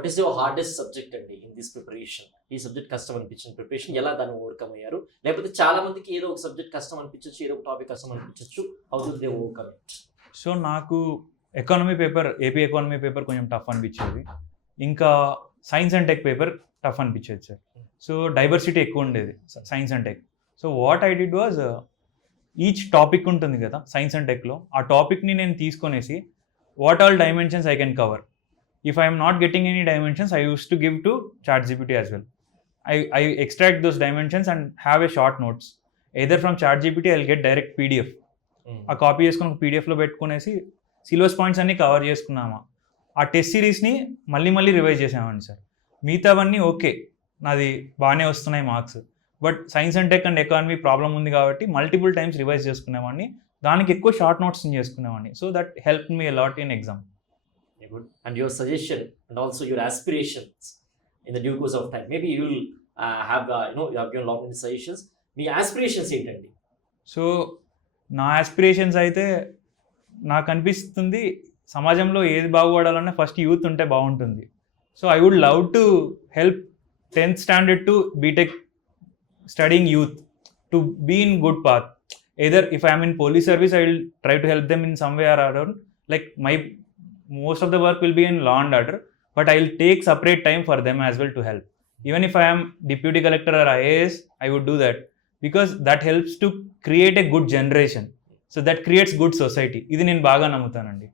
What is your hardest subject అండి in this preparation? ఈ సబ్జెక్ట్ కష్టం అనిపించిన ప్రిపరేషన్ ఎలా దాన్ని ఓవర్కమ్ అయ్యారు? లేకపోతే చాలా మందికి ఏదో ఒక సబ్జెక్ట్ కష్టం అనిపించవచ్చు, ఏదో ఒక టాపిక్ కష్టం అనిపించవచ్చు. How do they overcome it? So నాకు economy paper, AP economy paper కొంచెం టఫ్ అనిపించేది. ఇంకా science and tech paper tough అనిపించేది సార్. సో డైవర్సిటీ ఎక్కువ ఉండేది science and tech. So what I did was, each topic ఉంటుంది కదా సైన్స్ అండ్ టెక్లో, ఆ టాపిక్ని నేను తీసుకొనేసి what all dimensions I can cover. If I'm not getting any dimensions, I use to give to ChatGPT as well. I extract those dimensions and have a short notes. Either from ChatGPT, I'll get direct PDF. ఆ కాపీ చేసుకుని ఒక పీడిఎఫ్లో పెట్టుకునేసి syllabus points అన్నీ కవర్ చేసుకున్నామా. ఆ టెస్ట్ సిరీస్ని మళ్ళీ రివైజ్ చేసామండి సార్. మిగతావన్నీ ఓకే, నాది బాగానే వస్తున్నాయి marks. But science and tech and economy problem ఉంది కాబట్టి మల్టిపుల్ టైమ్స్ రివైజ్ చేసుకునేవాడిని. దానికి ఎక్కువ షార్ట్ నోట్స్ చేసుకునేవాడిని. So that help me a lot in exam. Good. And your suggestion and also your aspirations in the due course of time. Maybe you will have, you have given a lot many suggestions. మీ aspirations ఏంటండి? సో నా ఆస్పిరేషన్స్ అయితే నాకు అనిపిస్తుంది సమాజంలో ఏది బాగుపడాలన్నా first youth ఉంటే బాగుంటుంది. So I would love to help 10th standard to BTech studying youth to be in good path. Either if I'm in police service, I will try to help them in some way or other. Like most of the work will be in law and order, but I will take separate time for them as well to help. Even if I am deputy collector or IAS, I would do that because that helps to create a good generation. So that creates good society. ఇది నేను బాగా నమ్ముతానండి.